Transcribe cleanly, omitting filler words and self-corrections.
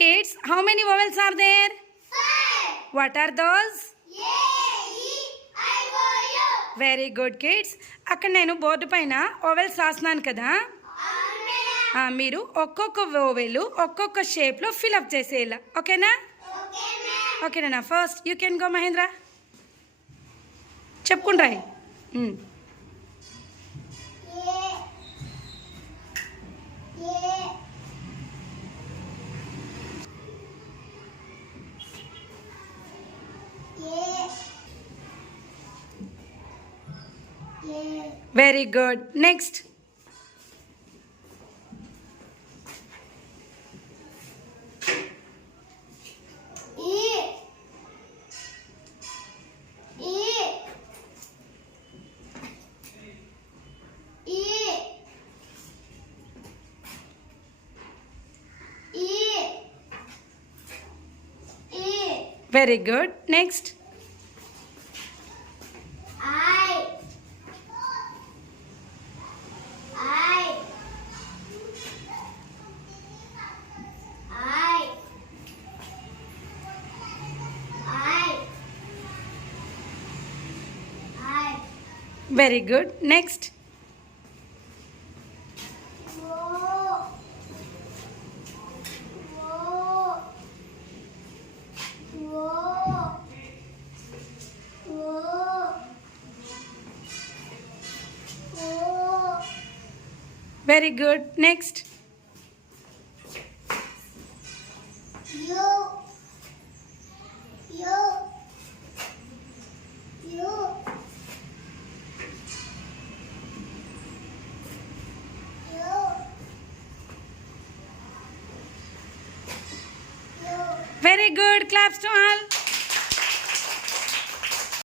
Kids, how many vowels are there? 5. What are those? A, E, I, O, U. Very good kids. అక్కడ నేను బోర్డు పైన ఓవెల్స్ రాస్తున్నాను కదా, అవును మేడం. మీరు ఒక్కొక్క ఓవెల్ ఒక్కొక్క షేప్లో ఫిల్అప్ చేసేయాల. ఓకేనా? Okay madam. ఓకేనా? First you can go Mahendra. చెప్పుకుంటాయి. Very good. Next. Very good. Next. Very good. Next. Very good. Next. Very good. Claps to all.